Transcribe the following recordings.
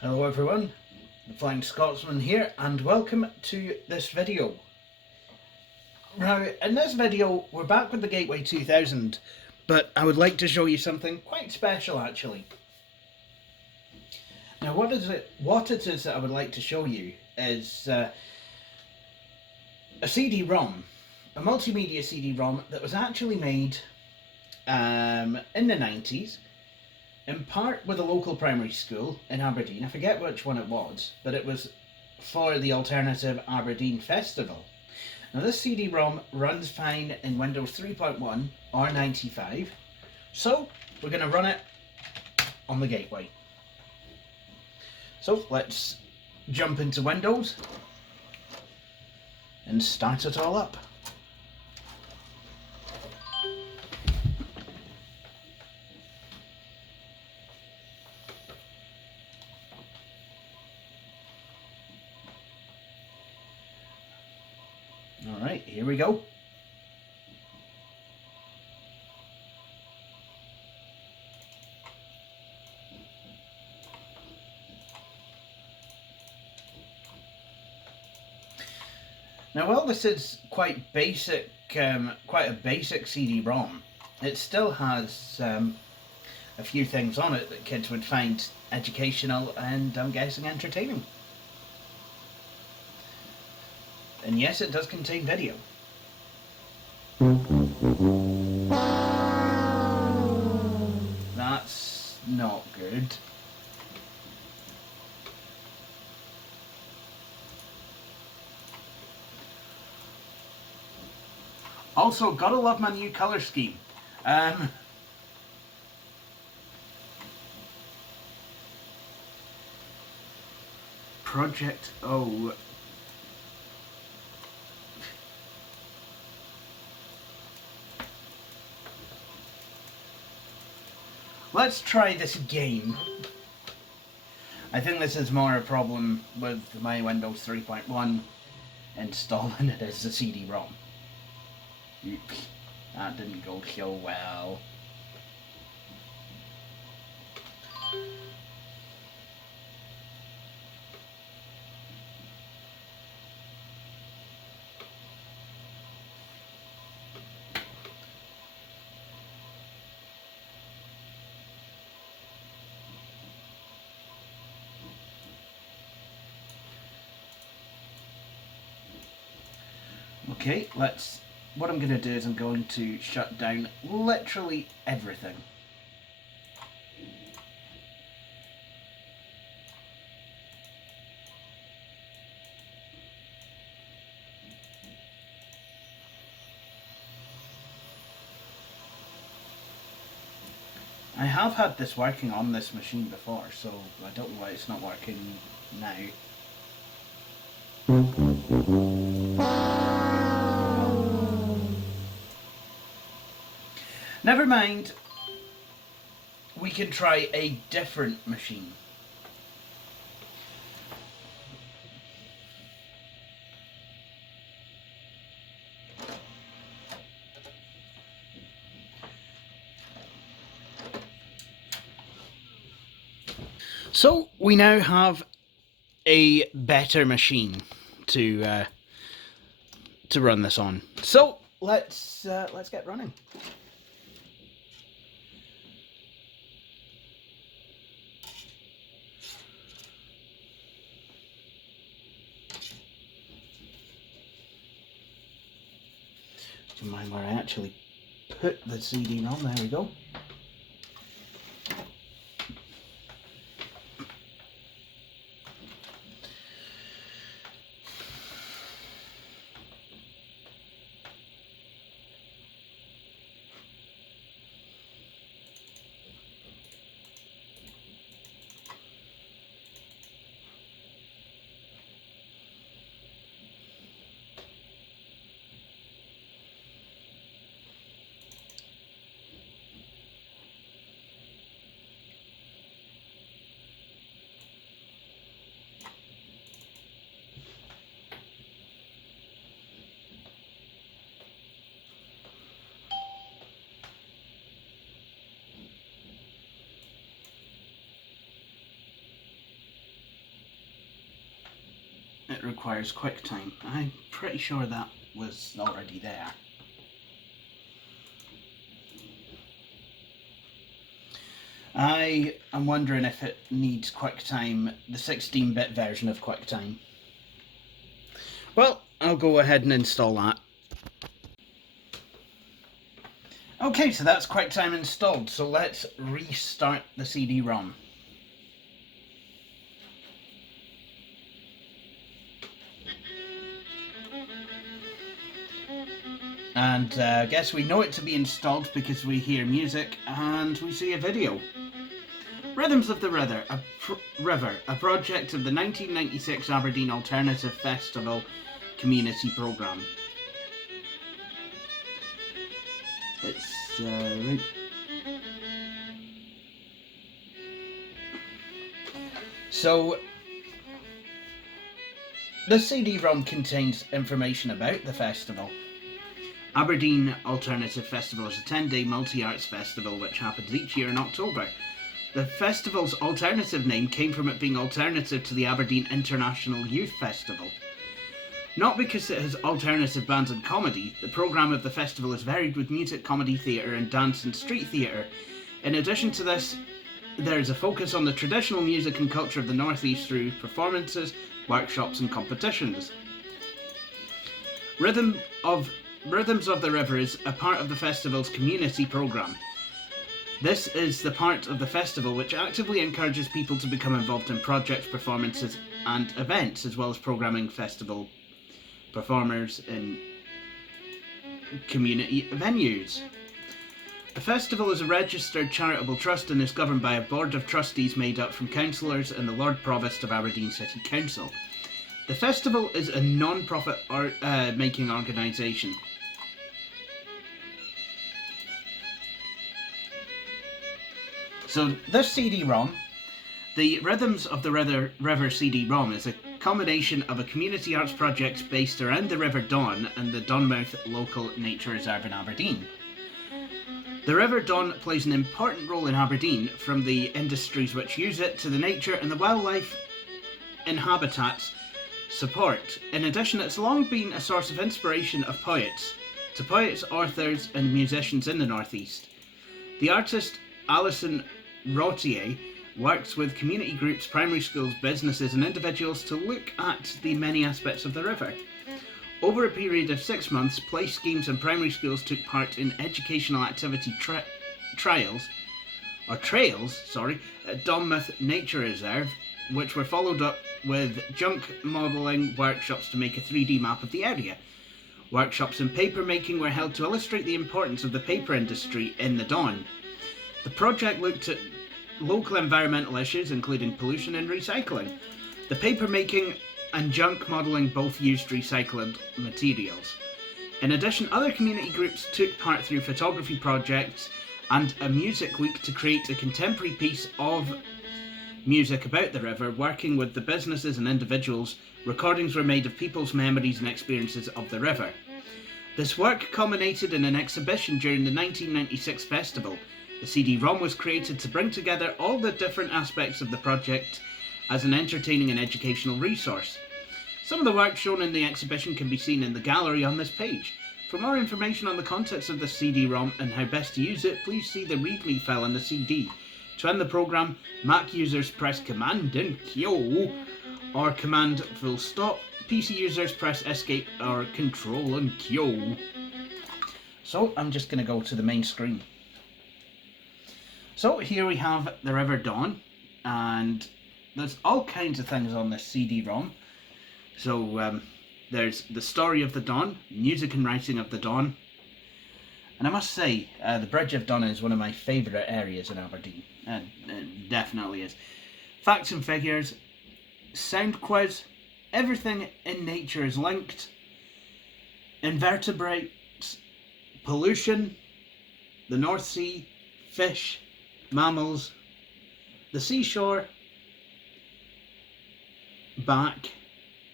Hello everyone, the Flying Scotsman here and welcome to this video. Now in this video we're back with the Gateway 2000, but I would like to show you something quite special actually. Now what it is that I would like to show you is a CD ROM, a multimedia CD ROM that was actually made in the 90s. In part with a local primary school in Aberdeen. I forget which one it was, but it was for the Alternative Aberdeen Festival. Now this CD-ROM runs fine in Windows 3.1 or 95, so we're going to run it on the Gateway. So let's jump into Windows and start it all up. Alright, here we go. Now while this is quite a basic CD-ROM, it still has a few things on it that kids would find educational and, I'm guessing, entertaining. And yes, it does contain video. That's not good. Also, gotta love my new colour scheme. Project O. Let's try this again. I think this is more a problem with my Windows 3.1 install than it is the CD-ROM. Oops, that didn't go so well. Okay, what I'm going to do is I'm going to shut down literally everything. I have had this working on this machine before, so I don't know why it's not working now. Never mind, we can try a different machine. So we now have a better machine to run this on. So let's get running. Do you mind where I actually put the CD on? There we go. requires QuickTime. I'm pretty sure that was already there. I am wondering if it needs QuickTime, the 16-bit version of QuickTime. Well, I'll go ahead and install that. Okay, so that's QuickTime installed, so let's restart the CD ROM. And I guess we know it to be installed because we hear music and we see a video. Rhythms of the River, a project of the 1996 Aberdeen Alternative Festival community programme. It's right. So the CD-ROM contains information about the festival. Aberdeen Alternative Festival is a 10-day multi-arts festival which happens each year in October. The festival's alternative name came from it being alternative to the Aberdeen International Youth Festival. Not because it has alternative bands and comedy, the programme of the festival is varied with music, comedy, theatre and dance and street theatre. In addition to this, there is a focus on the traditional music and culture of the North East through performances, workshops and competitions. Rhythms of the River is a part of the festival's community programme. This is the part of the festival which actively encourages people to become involved in projects, performances and events, as well as programming festival performers in community venues. The festival is a registered charitable trust and is governed by a board of trustees made up from councillors and the Lord Provost of Aberdeen City Council. The festival is a non-profit making organisation. So this CD-ROM, the Rhythms of the River CD-ROM, is a combination of a community arts project based around the River Don and the Donmouth Local Nature Reserve in Aberdeen. The River Don plays an important role in Aberdeen, from the industries which use it to the nature and the wildlife and habitats support. In addition, it's long been a source of inspiration of poets, authors and musicians in the North East. The artist Alison Rottier works with community groups, primary schools, businesses and individuals to look at the many aspects of the river. Over a period of 6 months, play schemes and primary schools took part in educational activity trails at Donmouth Nature Reserve, which were followed up with junk modelling workshops to make a 3D map of the area. Workshops in paper making were held to illustrate the importance of the paper industry in the Don. The project looked at local environmental issues, including pollution and recycling. The paper making and junk modelling both used recycled materials. In addition, other community groups took part through photography projects and a music week to create a contemporary piece of music about the river. Working with the businesses and individuals, recordings were made of people's memories and experiences of the river. This work culminated in an exhibition during the 1996 festival. The CD-ROM was created to bring together all the different aspects of the project as an entertaining and educational resource. Some of the work shown in the exhibition can be seen in the gallery on this page. For more information on the contents of the CD-ROM and how best to use it, please see the README file on the CD. To end the programme, Mac users press Command and Q or Command full stop. PC users press Escape or Control and Q. So I'm just going to go to the main screen. So here we have the River Don, and there's all kinds of things on this CD-ROM. So there's the story of the Don, music and writing of the Don, and I must say the Bridge of Don is one of my favourite areas in Aberdeen, and it definitely is. Facts and figures, sound quiz, everything in nature is linked, invertebrates, pollution, the North Sea, fish, mammals, the seashore, back,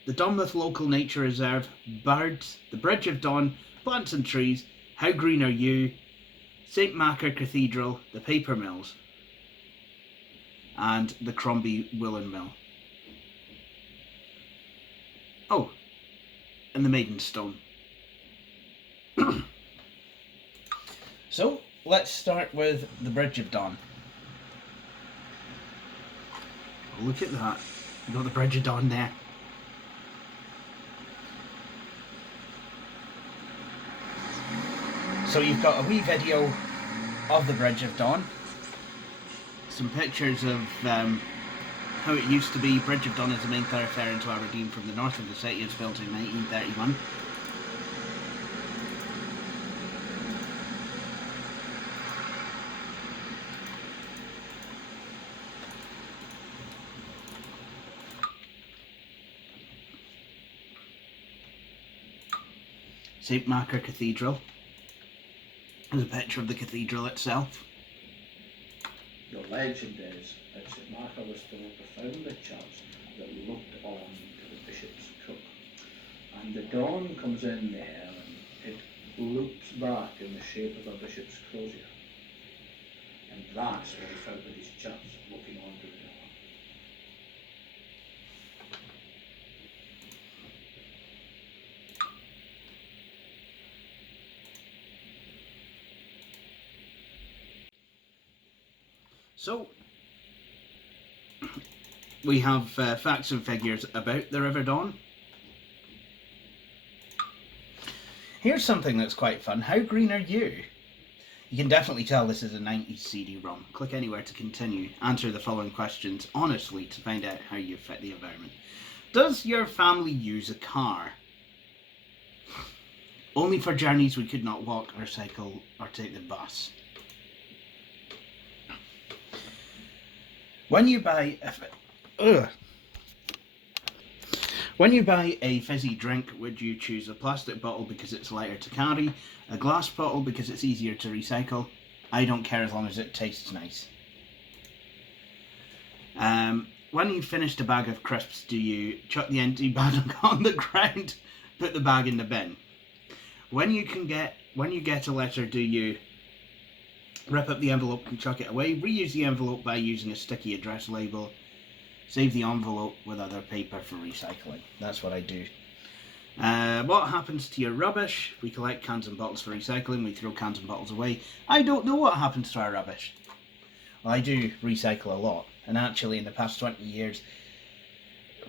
the Donmouth Local Nature Reserve, birds, the Bridge of Don, plants and trees, how green are you, St Macher Cathedral, the paper mills, and the Crombie Woolen Mill. Oh, and the Maiden Stone. So, let's start with the Bridge of Dawn. Look at that. You got the Bridge of Dawn there. So you've got a wee video of the Bridge of Dawn. Some pictures of how it used to be. Bridge of Dawn is the main thoroughfare into Aberdeen from the north of the city. It was built in 1931. St Macher Cathedral. There's a picture of the cathedral itself. The legend is that St Macher was the profound church that looked on to the bishop's cook. And the dawn comes in there and it loops back in the shape of a bishop's crozier. And that's what he found with his church, looking on to the dawn. So, we have facts and figures about the River Dawn. Here's something that's quite fun. How green are you? You can definitely tell this is a 90s CD ROM. Click anywhere to continue. Answer the following questions honestly to find out how you fit the environment. Does your family use a car? Only for journeys we could not walk or cycle or take the bus. When you buy a fizzy drink, would you choose a plastic bottle because it's lighter to carry, a glass bottle because it's easier to recycle? I don't care as long as it tastes nice. When you've finished a bag of crisps, do you chuck the empty bag on the ground, put the bag in the bin? When you get a letter, do you rip up the envelope and chuck it away, reuse the envelope by using a sticky address label, save the envelope with other paper for recycling? That's what I do. What happens to your rubbish? We collect cans and bottles for recycling, we throw cans and bottles away. I don't know what happens to our rubbish. Well, I do recycle a lot, and actually in the past 20 years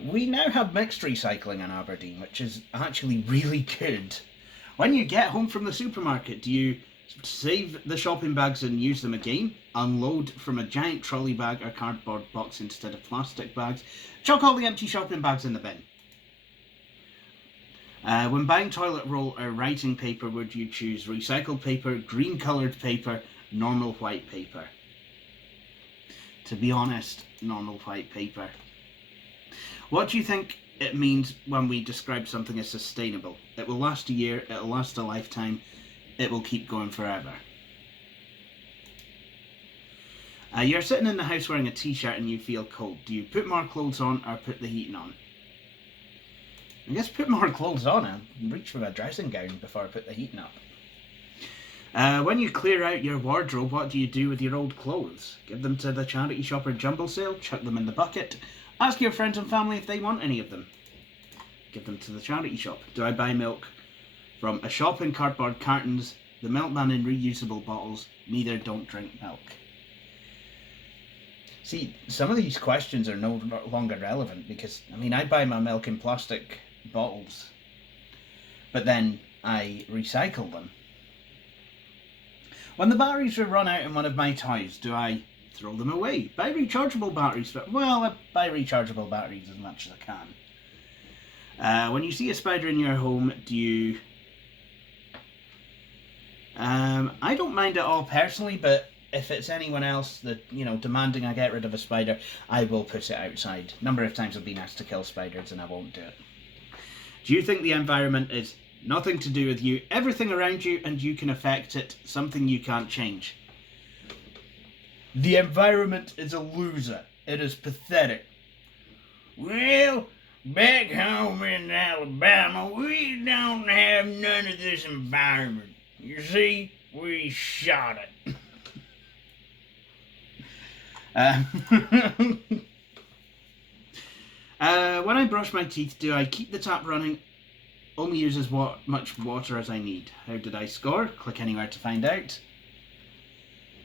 we now have mixed recycling in Aberdeen, which is actually really good. When you get home from the supermarket, do you save the shopping bags and use them again? Unload from a giant trolley bag or cardboard box instead of plastic bags? Chuck all the empty shopping bags in the bin. When buying toilet roll or writing paper, would you choose recycled paper, green coloured paper, normal white paper? To be honest, normal white paper. What do you think it means when we describe something as sustainable? It will last a year, it will last a lifetime, it will keep going forever. You're sitting in the house wearing a t-shirt and you feel cold. Do you put more clothes on or put the heating on? I guess put more clothes on and reach for a dressing gown before I put the heating up. When you clear out your wardrobe, what do you do with your old clothes? Give them to the charity shop or jumble sale, chuck them in the bucket, ask your friends and family if they want any of them. Give them to the charity shop. Do I buy milk from a shop in cardboard cartons, the milkman in reusable bottles? Neither. Don't drink milk. See, some of these questions are no longer relevant because, I mean, I buy my milk in plastic bottles, but then I recycle them. When the batteries are run out in one of my toys, do I throw them away? Buy rechargeable batteries. Well, I buy rechargeable batteries as much as I can. When you see a spider in your home, do you... I don't mind at all personally, but if it's anyone else that, demanding I get rid of a spider, I will put it outside. A number of times I've been asked to kill spiders and I won't do it. Do you think the environment is nothing to do with you, everything around you, and you can affect it, something you can't change? The environment is a loser. It is pathetic. Well, back home in Alabama, we don't have none of this environment. You see, we shot it. When I brush my teeth, do I keep the tap running? Only use as much water as I need. How did I score? Click anywhere to find out.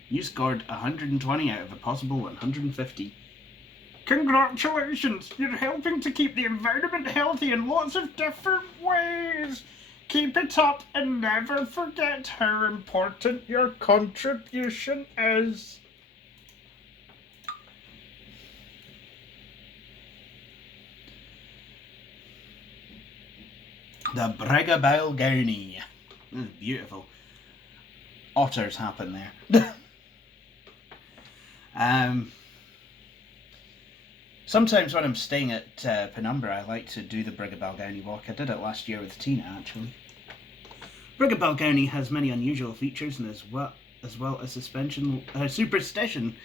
You scored 120 out of a possible 150. Congratulations! You're helping to keep the environment healthy in lots of different ways. Keep it up and never forget how important your contribution is. The Brigga Balgownie. This is beautiful. Otters happen there. Sometimes when I'm staying at Penumbra, I like to do the Brigga Balgownie walk. I did it last year with Tina, actually. Brigga Balgownie has many unusual features, and as well as superstition,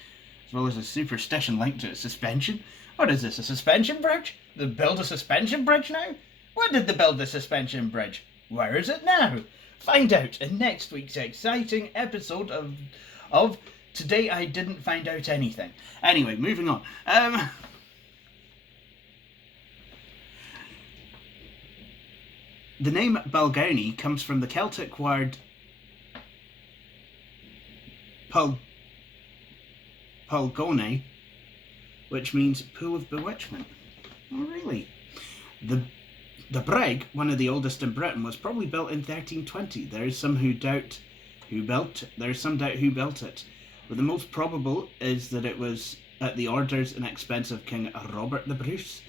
as well as a superstition linked to its suspension. What is this, a suspension bridge? They build a suspension bridge now? When did they build the suspension bridge? Where is it now? Find out in next week's exciting episode of Today I Didn't Find Out Anything. Anyway, moving on. The name Balgownie comes from the Celtic word Pulgone, which means pool of bewitchment. Oh, really? The brig, one of the oldest in Britain, was probably built in 1320. There is some doubt who built it, but the most probable is that it was at the orders and expense of King Robert the Bruce.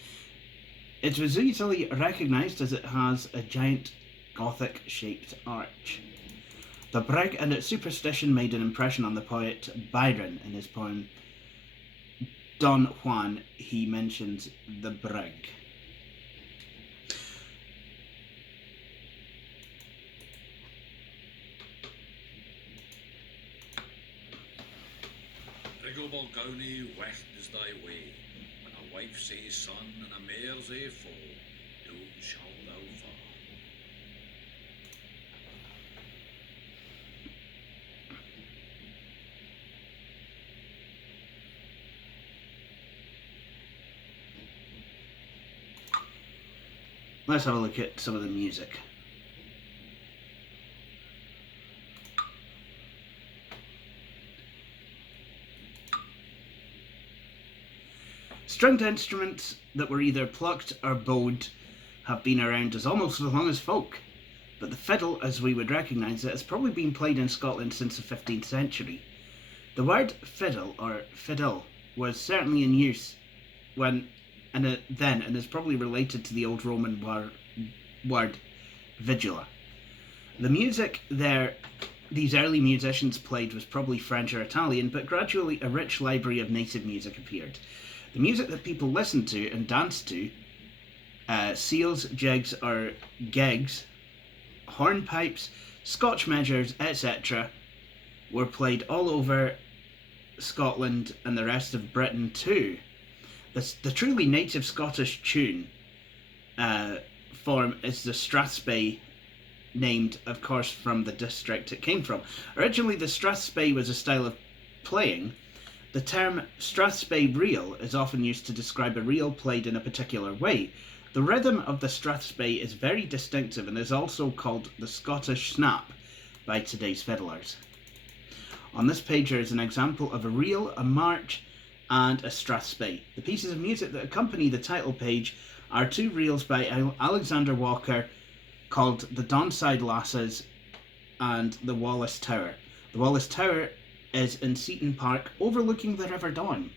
It was easily recognised as it has a giant Gothic-shaped arch. The brig and its superstition made an impression on the poet Byron. In his poem Don Juan, he mentions the brig. Brigga Balgownie, wecht is thy way. When a wife says son and a mare say foal, doon shall thou fall. Let's have a look at some of the music. Stringed instruments that were either plucked or bowed have been around almost as long as folk, but the fiddle, as we would recognise it, has probably been played in Scotland since the 15th century. The word fiddle, or fiddle, was certainly in use then and is probably related to the old Roman word vigila. The music these early musicians played was probably French or Italian, but gradually a rich library of native music appeared. The music that people listened to and danced to, seals, jigs or gigs, hornpipes, Scotch measures, etc., were played all over Scotland and the rest of Britain too. The truly native Scottish tune form is the strathspey, named, of course, from the district it came from. Originally, the strathspey was a style of playing. The term strathspey reel is often used to describe a reel played in a particular way. The rhythm of the strathspey is very distinctive and is also called the Scottish snap by today's fiddlers. On this page there is an example of a reel, a march, and a strathspey. The pieces of music that accompany the title page are two reels by Alexander Walker called The Donside Lasses and The Wallace Tower. The Wallace Tower is in Seaton Park, overlooking the River Don.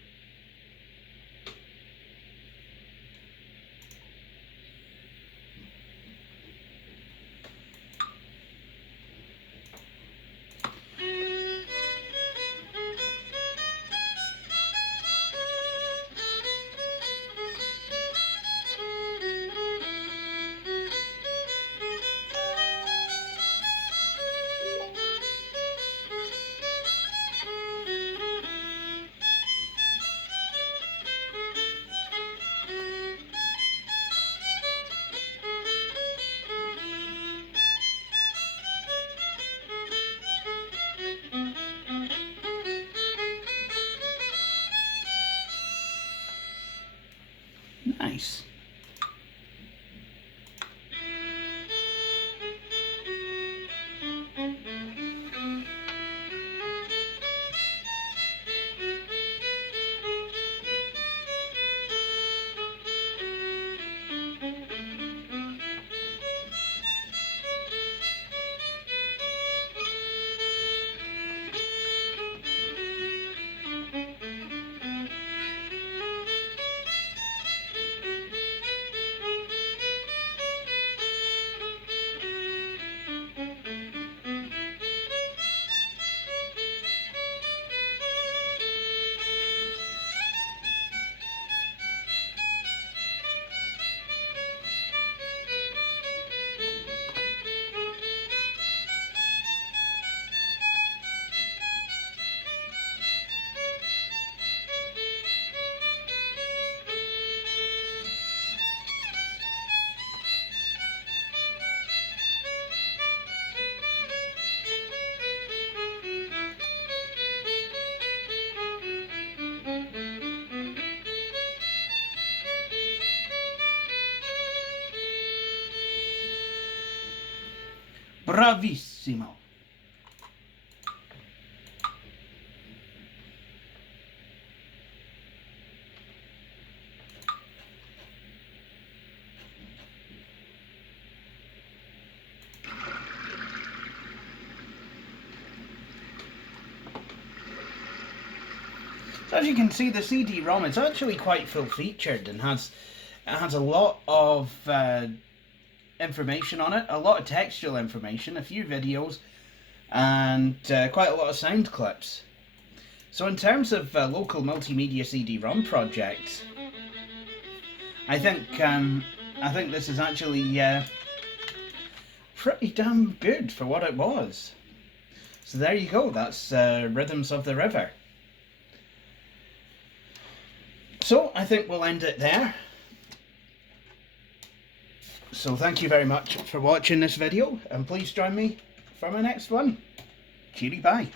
nice. Bravissimo. So as you can see, the CD ROM is actually quite full featured and has a lot of information on it, a lot of textual information, a few videos, and quite a lot of sound clips. So in terms of local multimedia CD-ROM projects, I think this is actually pretty damn good for what it was. So there you go, that's Rhythms of the River. So I think we'll end it there. So thank you very much for watching this video, and please join me for my next one. Cheery bye.